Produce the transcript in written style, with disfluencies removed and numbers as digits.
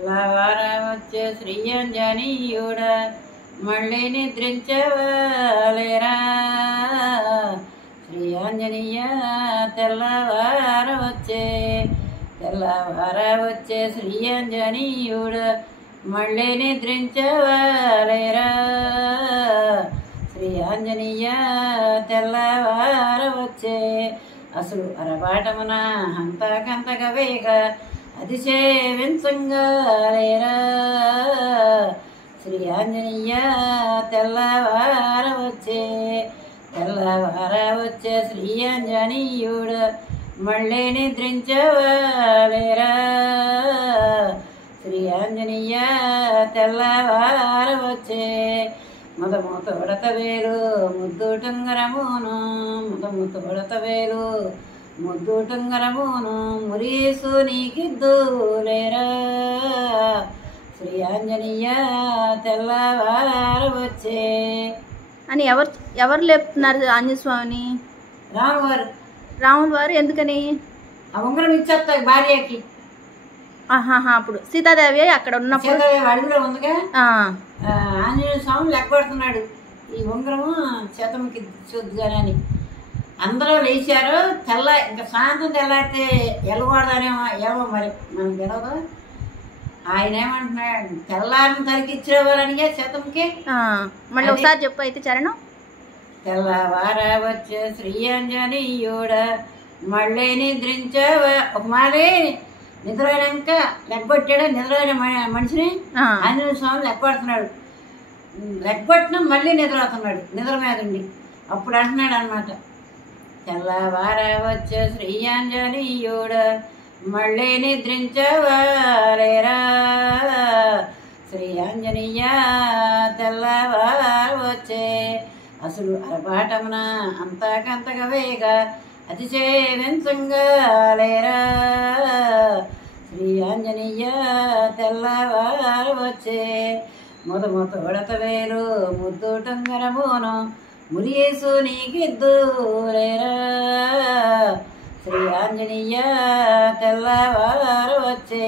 తెల్లవార వచ్చే శ్రీ అంజనీయుడ మళ్ళీ నిద్రించవాలేరా. శ్రీ ఆంజనేయ తెల్లవార వచ్చే శ్రీ అంజనీయుడ మళ్ళీ నిద్రించవాలేరా. శ్రీ ఆంజనేయ తెల్లవార వచ్చే అసలు అరబాటమున హంతకంతగా వేగ అది సేవించంగాలేరా. శ్రీ ఆంజనేయ తెల్లవార వచ్చే శ్రీ ఆంజనేయుడ మళ్ళీ నిద్రించవాలేరా. శ్రీ ఆంజనేయ తెల్లవార వచ్చే ముదముతోడత వేలు ముద్దు టుంగరమును ముద్దు టుంగరమును మురీసు నీకిద్దులేరా. శ్రీ ఆంజనేయ తెల్లవార వచ్చే అని ఎవరు లేపుతున్నారు ఆంజనేయ స్వామిని? రాముల వారు ఎందుకని? ఆ ఉంగరం ఇచ్చేస్తారు భార్యకి. అప్పుడు సీతాదేవి అక్కడ ఉన్నప్పుడు అడుగులో ఉందిగా ఆంజనేయ స్వామి లెక్క పెడుతున్నాడు ఈ ఉంగరము చేతముకి చూద్దుగానని. అందరూ లేచారు. ఇంకా సాయంత్రం తెల్లారితే ఎలగూడదనేమో ఏమో మరి మనకు తెలియదు. ఆయన ఏమంటున్నాడు, తెల్లారిని తరికిచ్చేవారనిగా చేతంకి. మళ్ళీ ఒకసారి చెప్పు అయితే చరణం. తెల్లవార వచ్చే శ్రీ అంజనీయుడ మళ్ళీ నిద్రించవా. ఒక మారి నిద్రపోయినాక లెగ్గొట్టాడు. నిద్రపోయిన మనిషిని ఆంజనేయ స్వామి లెగ్గొడుతున్నాడు. లెగ్గొట్టిన మళ్ళీ నిద్రపోతున్నాడు నిద్ర మీద ఉండి. అప్పుడు అంటున్నాడు అనమాట, తెల్లవార వచ్చే శ్రీ ఆంజనేయుడ మళ్ళీ నిద్రించవాలేరా. శ్రీ ఆంజనేయ తెల్లవార వచ్చే అసలు అరపాటమున అంతకంతగా వేగ అతి సేవించంగాలేరా. శ్రీ ఆంజనేయ తెల్లవార వచ్చే ముదముతోడత వేలు ముద్దు టుంగరమును మురియేసు నీకిద్దులేరా. శ్రీ ఆంజనేయ తెల్లవార వచ్చే